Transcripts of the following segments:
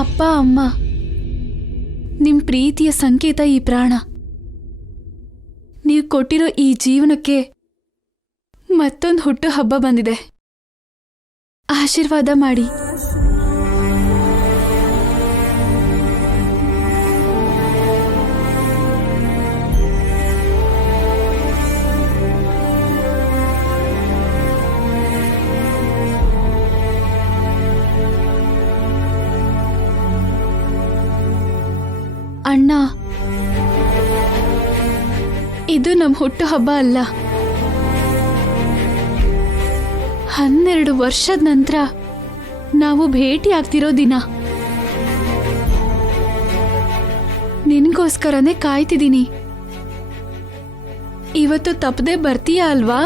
ಅಪ್ಪ ಅಮ್ಮ, ನಿಮ್ ಪ್ರೀತಿಯ ಸಂಕೇತ ಈ ಪ್ರಾಣ. ನೀವು ಕೊಟ್ಟಿರೋ ಈ ಜೀವನಕ್ಕೆ ಮತ್ತೊಂದು ಹುಟ್ಟು ಹಬ್ಬ ಬಂದಿದೆ. ಆಶೀರ್ವಾದ ಮಾಡಿ. ಅಣ್ಣ, ಇದು ನಮ್ಮ ಹುಟ್ಟು ಹಬ್ಬ ಅಲ್ಲ. 12 ವರ್ಷದ ನಂತರ ನಾವು ಭೇಟಿ ಆಗ್ತಿರೋ ದಿನ. ನಿನ್ಗೋಸ್ಕರನೇ ಕಾಯ್ತಿದ್ದೀನಿ. ಇವತ್ತು ತಪ್ಪದೆ ಬರ್ತೀಯಾ ಅಲ್ವಾ?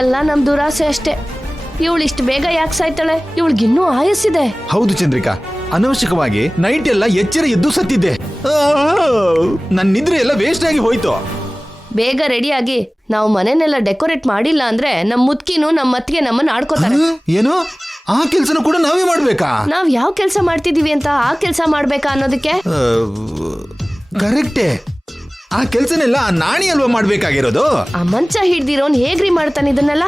ಎಲ್ಲ ನಮ್ ದುರಾಸೆ ಅಷ್ಟೇ. ಇವಳು ಇಷ್ಟು ಬೇಗ ಯಾಕೆ ಸಾಯ್ತಾಳೆ? ಇವಳಿಗಿನ್ನೂ ಆಯಸ್ಸಿದೆ. ಹೌದು ಚಂದ್ರಿಕಾ, ಅನವಶ್ಯಕವಾಗಿ ನೈಟ್ ಎಲ್ಲ ಎಚ್ಚರ ಎದ್ದು ಸತ್ತಿದ್ದೆ. ನನ್ನ ನಿದ್ರೆ ಎಲ್ಲ ವೇಸ್ಟ್ ಆಗಿ ಹೋಯ್ತು. ಬೇಗ ರೆಡಿಯಾಗಿ ನಾವು ಮನೆನೆಲ್ಲ ಡೆಕೋರೇಟ್ ಮಾಡಿಲ್ಲ ಅಂದ್ರೆ ನಮ್ ಮುದ್ಕಿನೂ ನಮ್ಮ ಅತ್ತಿಗೆ ನಮ್ಮನ್ನ ಆಡ್ಕೋತಾರೆ. ಏನು? ಆ ಕೆಲ್ಸನ ಕೂಡ ನಾವೇ ಮಾಡ್ಬೇಕಾ? ನಾವ್ ಯಾವ ಕೆಲ್ಸ ಮಾಡ್ತಿದೀವಿ ಅಂತ ಆ ಕೆಲ್ಸ ಮಾಡ್ಬೇಕಾ ಅನ್ನೋದಕ್ಕೆ ಕರೆಕ್ಟೇ. ಆ ಕೆಲ್ಸನೆಲ್ಲ ನಾಣಿ ಅಲ್ವಾ ಮಾಡ್ಬೇಕಾಗಿರೋದು? ಆ ಮಂಚ ಹಿಡ್ದಿರೋನ್ ಹೇಗ್ರಿ ಮಾಡ್ತಾನೆ ಇದನ್ನೆಲ್ಲ?